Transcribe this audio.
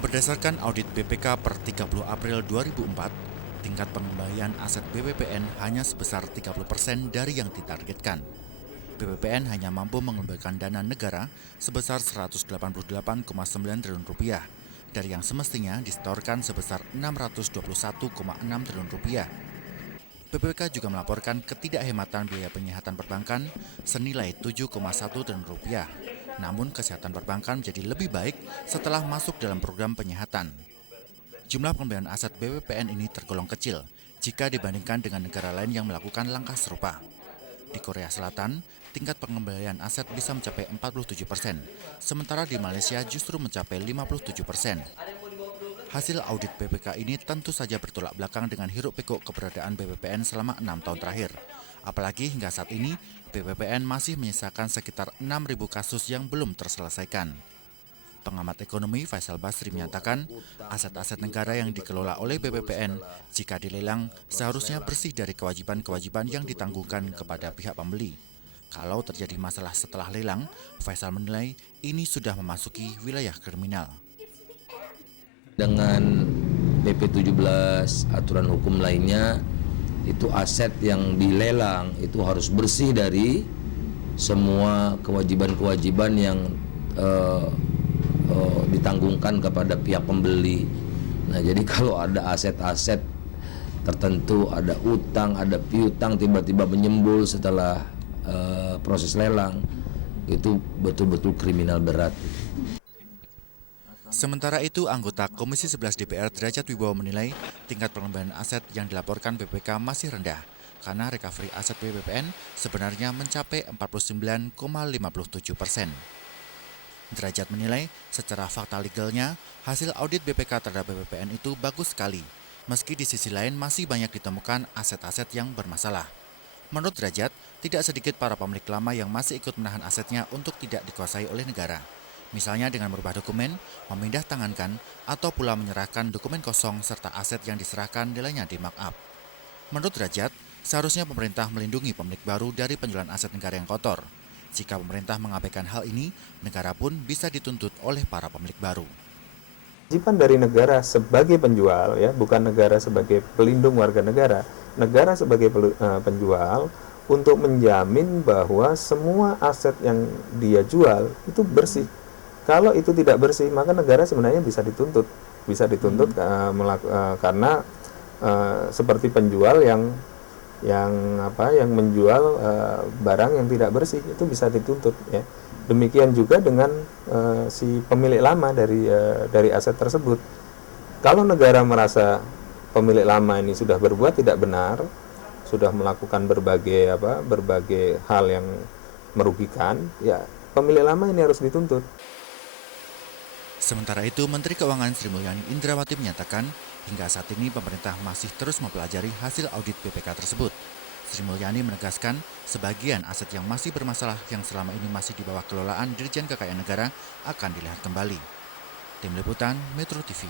Berdasarkan audit BPK per 30 April 2004, tingkat pengembalian aset BPPN hanya sebesar 30% dari yang ditargetkan. BPPN hanya mampu mengembalikan dana negara sebesar 188,9 triliun rupiah dari yang semestinya disetorkan sebesar 621,6 triliun rupiah. BPK juga melaporkan ketidakhematan biaya penyihatan perbankan senilai 7,1 triliun rupiah. Namun kesehatan perbankan menjadi lebih baik setelah masuk dalam program penyihatan. Jumlah pengembalian aset BPPN ini tergolong kecil jika dibandingkan dengan negara lain yang melakukan langkah serupa. Di Korea Selatan, tingkat pengembalian aset bisa mencapai 47%, sementara di Malaysia justru mencapai 57%. Hasil audit BPK ini tentu saja bertolak belakang dengan hiruk-pikuk keberadaan BPPN selama 6 tahun terakhir. Apalagi hingga saat ini, BPPN masih menyisakan sekitar 6.000 kasus yang belum terselesaikan. Pengamat ekonomi Faisal Basri menyatakan, aset-aset negara yang dikelola oleh BPPN jika dilelang seharusnya bersih dari kewajiban-kewajiban yang ditanggungkan kepada pihak pembeli. Kalau terjadi masalah setelah lelang, Faisal menilai ini sudah memasuki wilayah kriminal. Dengan PP 17 aturan hukum lainnya, itu aset yang dilelang itu harus bersih dari semua kewajiban-kewajiban yang ditanggungkan kepada pihak pembeli. Nah, jadi kalau ada aset-aset tertentu, ada utang, ada piutang tiba-tiba menyembul setelah proses lelang, itu betul-betul kriminal berat. Sementara itu, anggota Komisi 11 DPR Derajat Wibowo menilai tingkat pengembalian aset yang dilaporkan BPK masih rendah karena recovery aset BPPN sebenarnya mencapai 49,57%. Derajat menilai secara fakta legalnya hasil audit BPK terhadap BPPN itu bagus sekali, meski di sisi lain masih banyak ditemukan aset-aset yang bermasalah. Menurut Derajat, tidak sedikit para pemilik lama yang masih ikut menahan asetnya untuk tidak dikuasai oleh negara. Misalnya dengan merubah dokumen, memindah tangankan, atau pula menyerahkan dokumen kosong serta aset yang diserahkan nilainya di markup. Menurut Derajat, seharusnya pemerintah melindungi pemilik baru dari penjualan aset negara yang kotor. Jika pemerintah mengabaikan hal ini, negara pun bisa dituntut oleh para pemilik baru. Kewajiban dari negara sebagai penjual, ya, bukan negara sebagai pelindung warga negara sebagai penjual untuk menjamin bahwa semua aset yang dia jual itu bersih. Kalau itu tidak bersih, maka negara sebenarnya bisa dituntut karena seperti penjual yang menjual barang yang tidak bersih itu bisa dituntut, ya. Demikian juga dengan si pemilik lama dari aset tersebut. Kalau negara merasa pemilik lama ini sudah berbuat tidak benar, sudah melakukan berbagai hal yang merugikan, ya pemilik lama ini harus dituntut. Sementara itu, Menteri Keuangan Sri Mulyani Indrawati menyatakan, hingga saat ini pemerintah masih terus mempelajari hasil audit BPK tersebut. Sri Mulyani menegaskan, sebagian aset yang masih bermasalah yang selama ini masih di bawah kelolaan Dirjen Kekayaan Negara akan dilihat kembali. Tim Liputan, Metro TV.